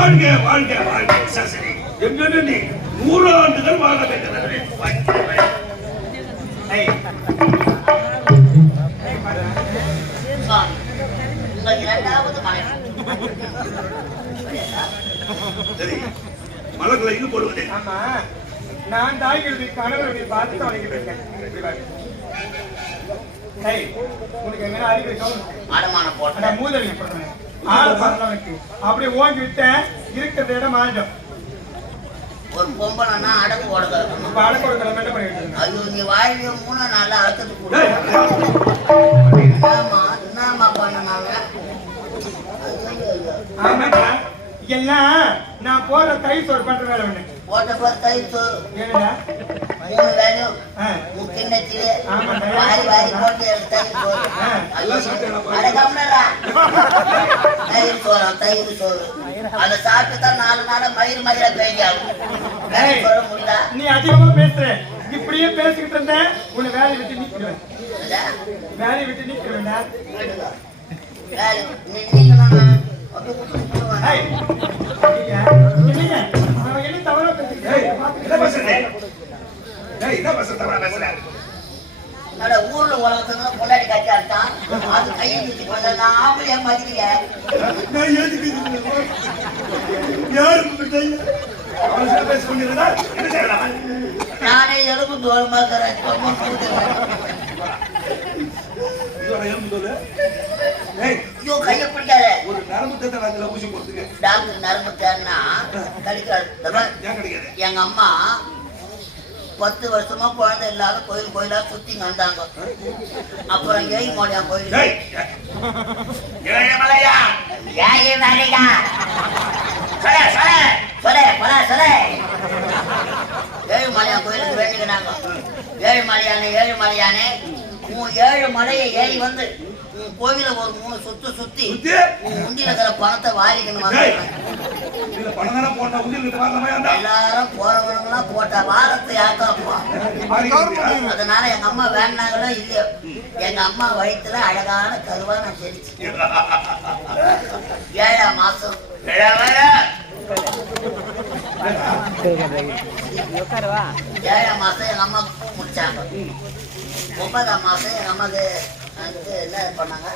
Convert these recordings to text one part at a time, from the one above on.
வாழ்க வாழ்க வாழ்க சசரி எங்கன்னு நீ 100 ஆண்டுகள் வாழ வேண்டும். சரி மலர்களை இது போடுவது. ஆமா நான் தாய்களுடைய கணவருடைய பார்த்து வணங்கிட்டு இருக்கேன். உனக்கு எங்க அறிவிக்க மூதவி அப்படியே ஓங்கி விட்டேன் இருக்கிற இடம் ஆயிடும். ஒரு பொம்பளைன்னா அடகு ஓடுறது என்ன பண்ணிட்டு ஐயோ நீ வாழ்விய 3 நாள்ல அழுத்தது கூட என்னமா பண்ணனாங்க எல்லாம் நான் போற தயிர் சோறு பண்ற வேலை ஒண்ணு போட்ட போற தயிர் சோறு என்னடா 3 வேலையும் முக்கியத்திலே வாரி வாரி போட்டு தயிர் சோறு அடகம்னடா தயிர் சோறு அதை சாப்பிட்டு தான் 4 நாளா மயிறு மயிரா பேசி ஆகும். சொல்ல முடியல நீ அதிகமா பேசுற. இப்படியே பேசிக்கிட்டு இருந்த உன்னை வேலையை விட்டு நீக்கிடுவேன். வேலையை விட்டு நீக்கிடுவேண்டா. வேலை நீங்க என்ன தவறா பேசுறேன். ஊர்ல உலகத்துல பொண்டாடி காட்சி அர்த்தம் அது கையை நிறுத்தி கொள்ள நான் ஆம்பளையா மாதிரிங்க நானே எலும்பு தோலமா கைய பிடிக்காத டாக்டர் நரம்பு தேன்னா கிடைக்காது. எங்க அம்மா 10 வருஷமா குழந்தை இல்லாத கோயில் கோயிலா சுத்தி வந்தாங்க. அப்புறம் ஏழுமலையா கோயில் ஏழுமலையா கோயிலுக்கு வேண்டிக்கிறாங்க. ஏழுமலையானே 7 மலையை ஏறி வந்து கோவில ஒரு 3 சுத்து சுத்தி உண்டியில இருக்கிற பணத்தை வாரிக்கணும். எல்லாரும் போறவங்களா போட்ட வாரத்தை யாக்காப்பா. அதனால எங்க அம்மா வேண்டாங்களோ இல்லையோ எங்க அம்மா வயிற்றுல அழகான கருவா நான் தெரிச்சு 7ஆம் மாசம் 7ஆம் மாசம் எங்க அம்மாவுக்கு பூ முடிச்சாங்க. 9ஆம் மாசம் எங்க அம்மாவுக்கு என்ன பண்ணாங்க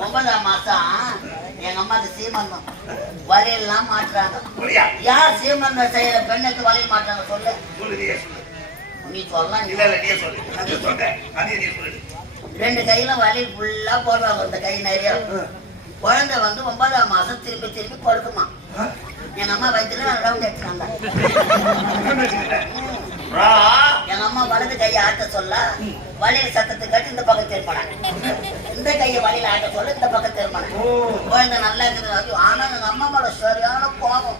9ஆம் மாசம் எங்க அம்மாவுக்கு சீமந்தம் வலையெல்லாம் மாட்டுறாங்க. யார் சீமந்தம் செய்யற பெண்ணுக்கு வலையில் மாட்டாங்க சொல்லு. நீ சொல்லலாம். 2 கையில வலையில் ஃபுல்லா போடுவாங்க. இந்த கை நிறைய குழந்தை வந்து 9ஆம் மாசம் திருப்பி திருப்பி கொடுக்குமா. எங்க அம்மா வயிற்றுல ரவுண்ட் எடுத்துறாங்க. எங்க அம்மா வலது கையை ஆட்ட சொல்ல வலையில சத்தத்தை கட்டி இந்த பக்கம் திரும்பினாங்க. இந்த கையை வலையில ஆட்ட சொல்ல இந்த பக்கம் திரும்பினாங்க. குழந்தை நல்லா இருக்குது. ஆனா எங்க அம்மா மேல சரியான கோபம்.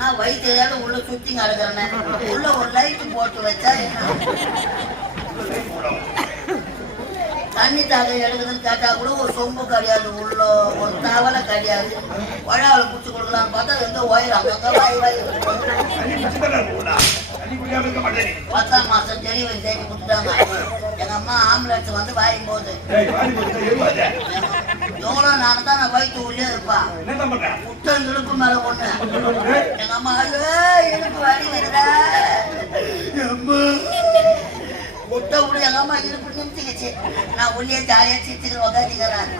நான் வயிற்று உள்ள சுத்தி நடக்கிறேன். உள்ள ஒரு லைட் போட்டு வச்சா தண்ணி தாக எடுக்குதுன்னு கேட்டா கூட ஒரு சொம்பு கிடையாது. உள்ள ஒரு தவளை கிடையாது. வழாவில் குடிச்சு கொடுக்கலான்னு பார்த்தா எங்க ஒயர் அங்கங்க வாய் வாய். 10ஆம் மாசம் டெலிவரி தேடி கொடுத்துட்டாங்க. எங்க அம்மா ஆம்புலன்ஸ் வந்து வாயும் போது எவ்வளோ நானும் தான் நான் வயிற்று உள்ளே இருப்பான். புத்தன் இழுப்பு மேல ஒண்ணு எங்க அம்மா இழுப்பு வலிக்கிறதா முட்டை விட எங்க அம்மா இழுப்பு நிமித்திக்கிச்சு. நான் உள்ளே ஜாலியா சிரிச்சுக்கிற உக்காந்துக்கிறேன்.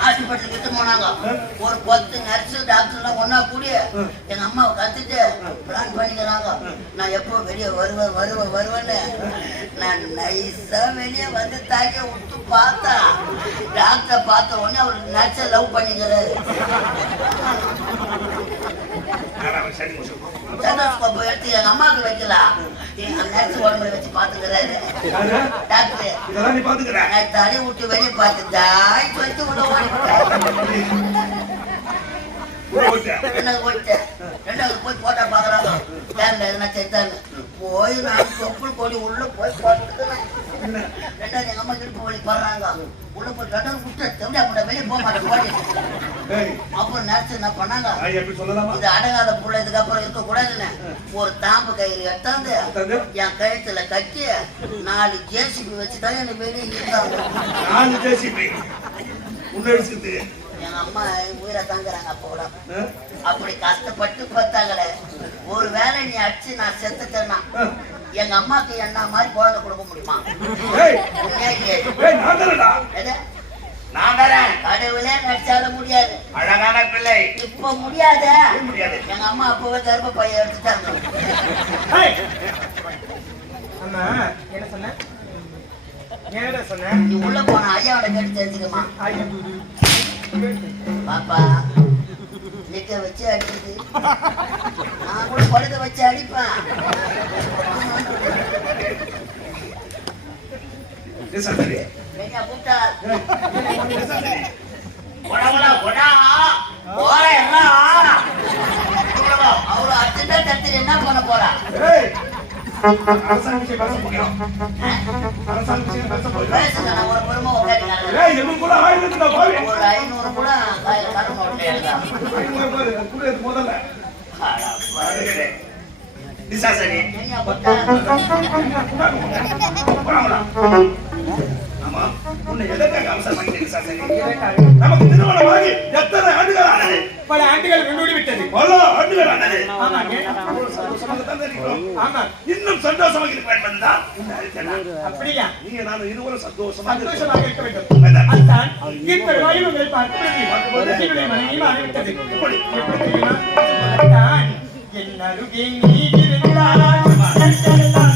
ஹாஸ்பிட்டலுக்கு எடுத்து போனாங்க. ஒரு 10 நர்ஸு டாக்டர்லாம் ஒன்னா கூடிய எங்க அம்மாவை கத்துட்டு பிளான் பண்ணிக்கிறாங்க. நான் எப்போ வெளியே வருவேன்னு நான் நைஸா வெளியே வந்து தாக்கிய விட்டு பார்த்தா டாக்டரை பார்த்த உடனே அவர் நர்ஸை லவ் பண்ணிக்கிறாரு. ஸ்டெத்தோஸ்கோப் எடுத்து எங்க அம்மாவுக்கு வைக்கலாம். எங்க நர்ஸ் உடம்புல வச்சு பாத்துக்கிறாரு டாக்டர். நான் தடி விட்டு வெளியே பார்த்துட்டா சொல்லிட்டு உள்ள ஓடிட்டேன். 2வது போய் போட்டா பாக்குறாங்க. எதுனா செத்தாங்க போய் நான் தொப்புள் கொடி உள்ள போய் பார்த்துக்கிறேன். ரெண்டாவது எங்க அம்மா இடுப்பு வலி படுறாங்க. உள்ள போய் கட்டல் விட்டு எப்படியா கூட வெளியே போக மாட்டேன் ஓடி. ஏய், அப்புறம் நேரத்து என்ன பண்ணாங்க, நான் எப்படி சொல்லலாமா? இது அடங்காத புள்ள இதுக்கப்புறம் இருக்க கூடாதுன்னு ஒரு தாம்பு கையில் எடுத்தாந்து என் கழுத்துல கட்டி 4 ஜேசிபி வச்சுதான் என்ன வெளியே இருந்தாங்க. 4 ஜேசிபி உன்னடிச்சுது. எங்க அம்மா உயிரை தாங்குறாங்க அப்ப கூட. அப்படி கஷ்டப்பட்டு பார்த்தாங்களே, ஒரு வேளை நீ அடிச்சு நான் செத்துட்டேன்னா எங்க அம்மாக்கு என்ன மாதிரி குழந்தை கொடுக்க முடியுமா? ஏய், உண்மையா இல்லையா? ஏய், நான் தரேன்டா. எது? நான் தரேன். கடவுளே நடிச்சாலும் முடியாது. அழகான பிள்ளை. இப்ப முடியாத. முடியாது. எங்க அம்மா அப்பவே கர்ப்ப பையன் எடுத்துட்டாங்க. ஏய், அம்மா என்ன சொன்ன? என்னடா சொன்ன? நீ உள்ள போன ஐயாவோட கேட்டு தெரிஞ்சுக்கமா. ஐயோ, பாப்பா நிக்க வச்சு அடிக்குது, நான் கூட படுக்க வச்சு அடிப்பேன். சரி. வெளியா கூப்பிட்டா சரி. அவ்வளவு அர்ஜென்டா தடுத்து என்ன பண்ண போறா? ஏய், அரசாங்க விஷயம் பேச முடியும். அரசாங்க விஷயம் பேச முடியும். பேசுங்க, நான் ஒரு பொறுமை உட்காந்து ஏய், எதுவும் கூட ஆயிரத்துக்கு நான் போவேன். ஒரு 500 கூட கையில கடன் நோட்டு எழுதாம். முதல்ல சரி. என்னையா கூப்பிட்டா? ஆமா, உன்னை எதற்காக அவசரம் பண்ணிட்டு சாசனி? நமக்கு திருமணமாகி எத்தனை ஆண்டுகள் ஆனது? பல ஆண்டுகள் முன்னோடி விட்டது. பல ஆண்டுகள் ஆனது. ஆமாங்க. சந்தோஷமாக தான் இருக்கிறோம். ஆமா, இன்னும் சந்தோஷமாக இருக்க வேண்டும் தான் இந்த அறிக்கை. அப்படியா? நீங்க நானும் இருவரும் சந்தோஷமாக சந்தோஷமாக இருக்க வேண்டும். அதுதான் இப்பொழுது உங்களை பார்க்கும்போது என்னுடைய மனைவி மாறிவிட்டது. எப்படி தெரியுமா? அதுதான் என் அருகே நீ இருந்தால்